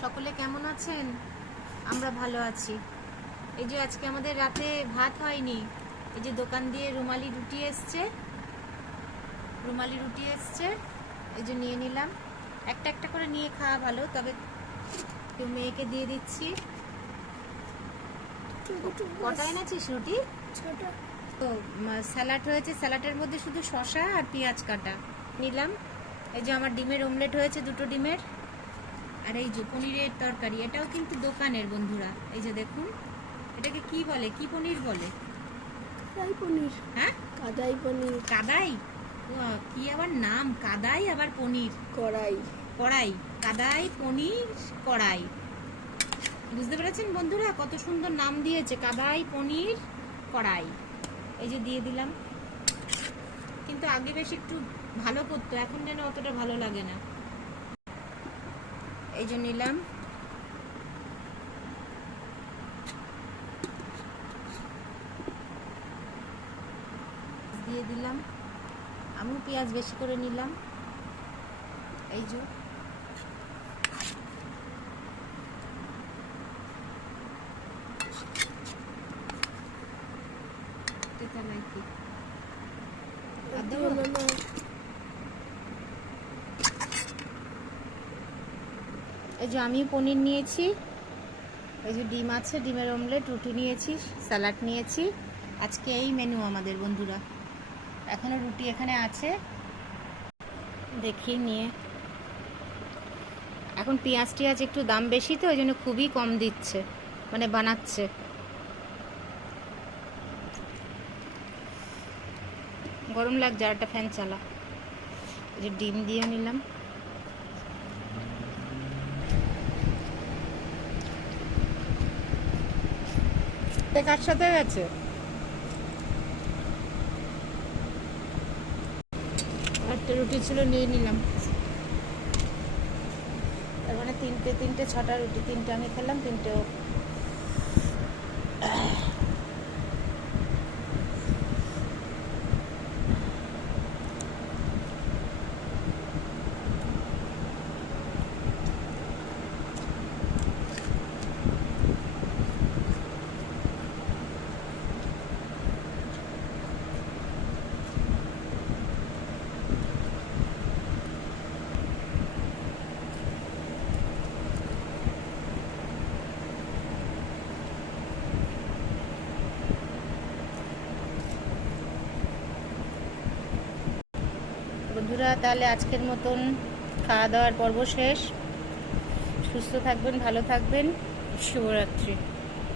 সকলে কেমন আছেন? আমরা ভালো আছি। এই যে আজকে আমাদের রাতে ভাত হয়নি, এই যে দোকান দিয়ে রুমালি রুটি এসছে, এই যে নিয়ে নিলাম। একটা একটা করে নিয়ে খাওয়া ভালো, তবে মেয়েকে দিয়ে দিচ্ছি। কটা এনেছিস রুটি? ছোট। তো স্যালাড হয়েছে, স্যালাডের মধ্যে শুধু শসা আর পেঁয়াজ কাটা নিলাম। এই যে আমার ডিমের অমলেট হয়েছে, 2টো ডিমের। আর এই যে পনিরের তরকারি, এটাও কিন্তু দোকানের বন্ধুরা। এই যে দেখুন, এটাকে কি বলে, কি পনির বলে? কাদাই পনির। হ্যাঁ, কাদাই পনির। কাদাই। কি আবার নাম, কাদাই আবার পনির। কড়াই। কড়াই, কাদাই পনির কড়াই। বুঝতে পেরেছেন বন্ধুরা, কত সুন্দর নাম দিয়েছে, কাদাই পনির কড়াই। এই যে দিয়ে দিলাম। কিন্তু আগে বেশ একটু ভালো করতো, এখন যেন অতটা ভালো লাগে না। এই যে নিলাম। দিয়ে দিলাম। আমিও পেঁয়াজ বেশি করে নিলাম। এই যে এই যে আমি পনির নিয়েছি, এই যে ডিম আছে, ডিমের অমলেট, রুটি নিয়েছি, স্যালাড নিয়েছি। আজকে এই মেনু আমাদের বন্ধুরা। এখনো রুটি এখানে আছে, দেখি নিয়ে। এখন পেঁয়াজ টিয়াজ একটু দাম বেশি, তো ওই জন্য খুবই কম দিচ্ছে, মানে বানাচ্ছে। গরম লাগছে, আর একটা ফ্যান চালা। এই যে ডিম দিয়ে নিলাম। কার সাথে গেছে? একটা রুটি ছিল, নিয়ে নিলাম। তার মানে তিনটে 6টা রুটি, 3টে আমি খেলাম, 3টেও। বন্ধুরা, তাহলে আজকের মতন খাওয়া দাওয়ার পর্ব শেষ। সুস্থ থাকবেন, ভালো থাকবেন। শুভরাত্রি।